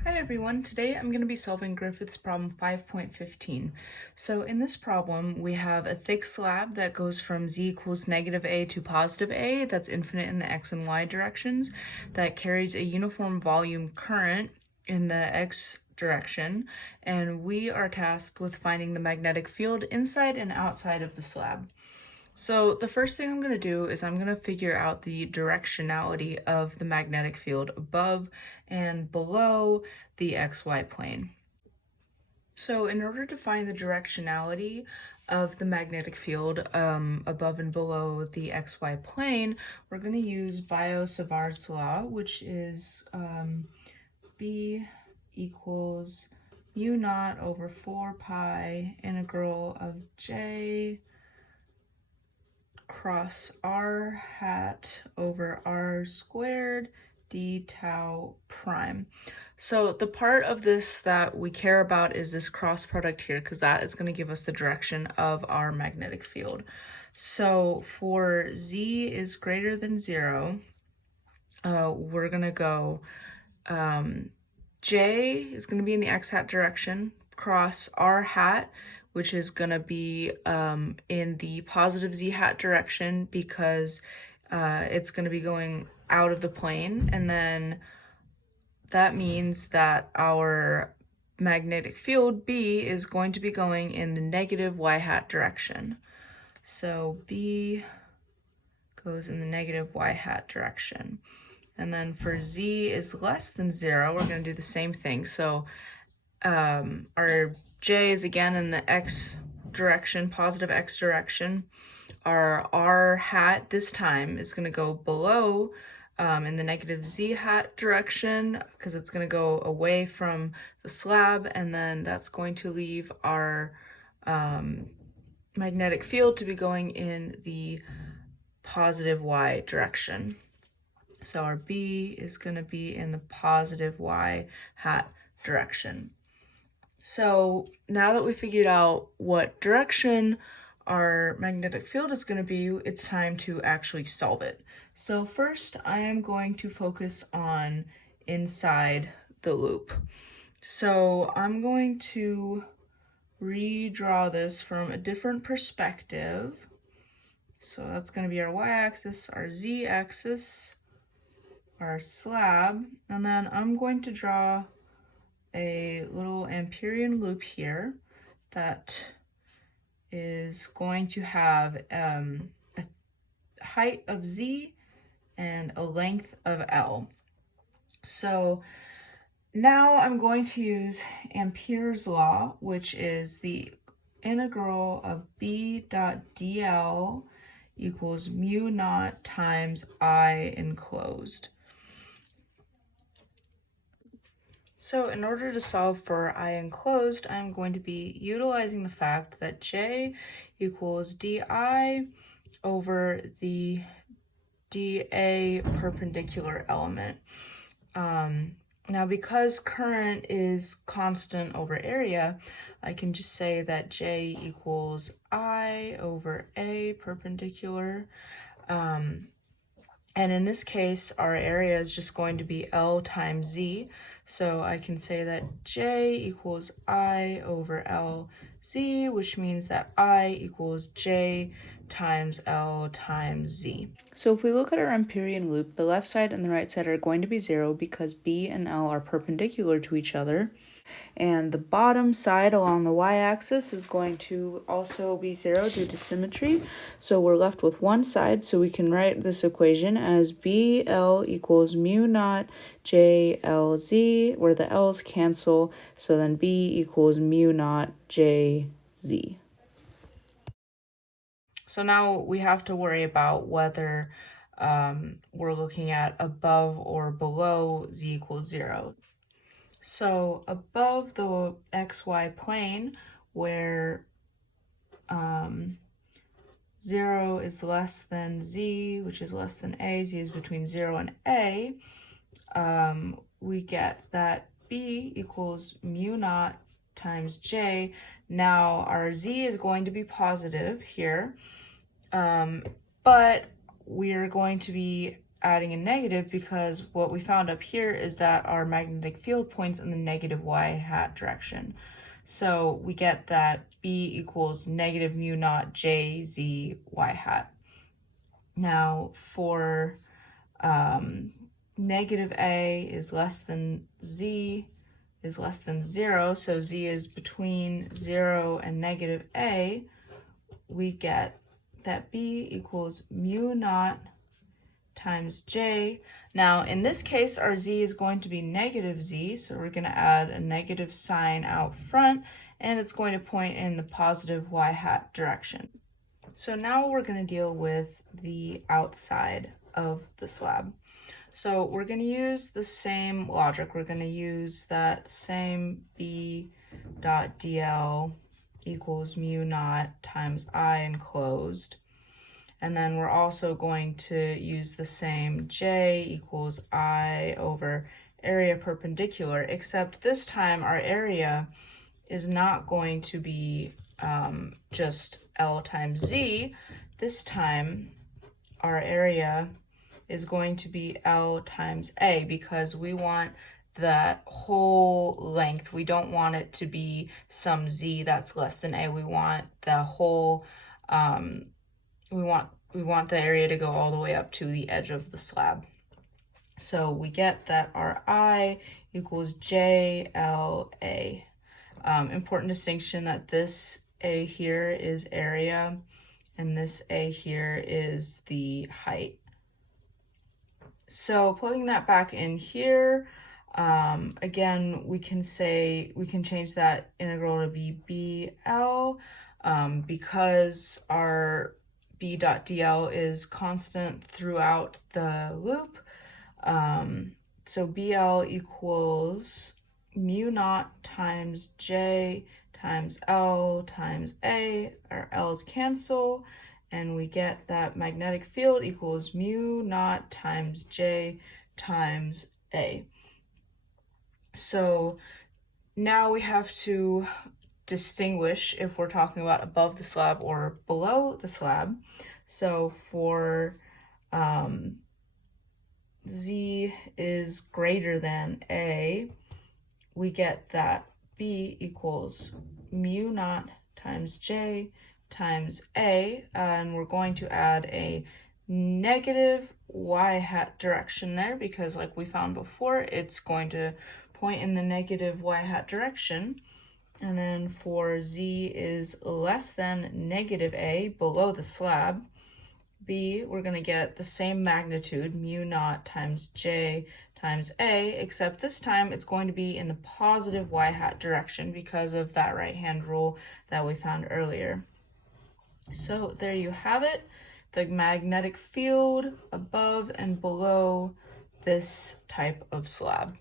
Hi everyone, today I'm going to be solving Griffith's problem 5.15. So in this problem, we have a thick slab that goes from z equals negative a to positive a, that's infinite in the x and y directions, that carries a uniform volume current in the x direction, and we are tasked with finding the magnetic field inside and outside of the slab. So the first thing I'm going to do is I'm going to figure out the directionality of the magnetic field above and below the xy plane. So in order to find the directionality of the magnetic field above and below the xy plane, we're going to use Biot-Savart's law, which is B equals mu naught over 4 pi integral of J cross r hat over r squared d tau prime. So the part of this that we care about is this cross product here, because that is going to give us the direction of our magnetic field. So for z is greater than 0, we're going to go j is going to be in the x hat direction, cross r hat, which is going to be in the positive z hat direction because it's going to be going out of the plane. And then that means that our magnetic field B is going to be going in the negative y hat direction. So B goes in the negative y hat direction. And then for z is less than 0, we're going to do the same thing. So our j is again in the x direction, positive x direction. Our r hat this time is going to go below in the negative z hat direction because it's going to go away from the slab, and then that's going to leave our magnetic field to be going in the positive y direction. So our B is going to be in the positive y hat direction. So now that we figured out what direction our magnetic field is going to be, it's time to actually solve it. So first, I am going to focus on inside the loop. So I'm going to redraw this from a different perspective. So that's going to be our y-axis, our z-axis, our slab, and then I'm going to draw a little Amperian loop here that is going to have a height of z and a length of L. So now I'm going to use Ampere's law, which is the integral of B dot dl equals mu naught times I enclosed. So in order to solve for I enclosed, I'm going to be utilizing the fact that J equals dI over the dA perpendicular element. Now because current is constant over area, I can just say that J equals I over A perpendicular. And in this case, our area is just going to be L times Z. So I can say that J equals I over L Z, which means that I equals J times L times Z. So if we look at our Amperian loop, the left side and the right side are going to be 0 because B and L are perpendicular to each other. And the bottom side along the y-axis is going to also be 0 due to symmetry. So we're left with one side, so we can write this equation as BL equals mu naught JLZ, where the L's cancel, so then B equals mu naught JZ. So now we have to worry about whether we're looking at above or below z equals 0. So above the xy plane, where 0 is less than z, which is less than a, z is between 0 and a, we get that b equals mu naught times j. Now our z is going to be positive here, but we're going to be adding a negative because what we found up here is that our magnetic field points in the negative y hat direction. So we get that B equals negative mu naught J Z y hat. Now for negative A is less than Z is less than 0, so Z is between 0 and negative A, we get that B equals mu naught times J. Now in this case our Z is going to be negative Z, so we're going to add a negative sign out front, and it's going to point in the positive y hat direction. So now we're going to deal with the outside of the slab. So we're going to use the same logic. We're going to use that same B dot dl equals mu naught times I enclosed. And then we're also going to use the same J equals I over area perpendicular, except this time our area is not going to be just L times Z. This time our area is going to be L times A because we want that whole length. We don't want it to be some Z that's less than A. We want the whole, we want the area to go all the way up to the edge of the slab. So we get that our I equals JLA. Important distinction that this A here is area and this A here is the height. So plugging that back in here, again, we can change that integral to be BL because our B dot DL is constant throughout the loop. So BL equals mu naught times J times L times A. Our L's cancel, and we get that magnetic field equals mu naught times J times A. So now we have to distinguish if we're talking about above the slab or below the slab. So for Z is greater than A, we get that B equals mu naught times J times A, and we're going to add a negative y hat direction there because like we found before, it's going to point in the negative y hat direction. And then for Z is less than negative A, below the slab, B, we're going to get the same magnitude, mu naught times J times A, except this time it's going to be in the positive y hat direction because of that right-hand rule that we found earlier. So there you have it, the magnetic field above and below this type of slab.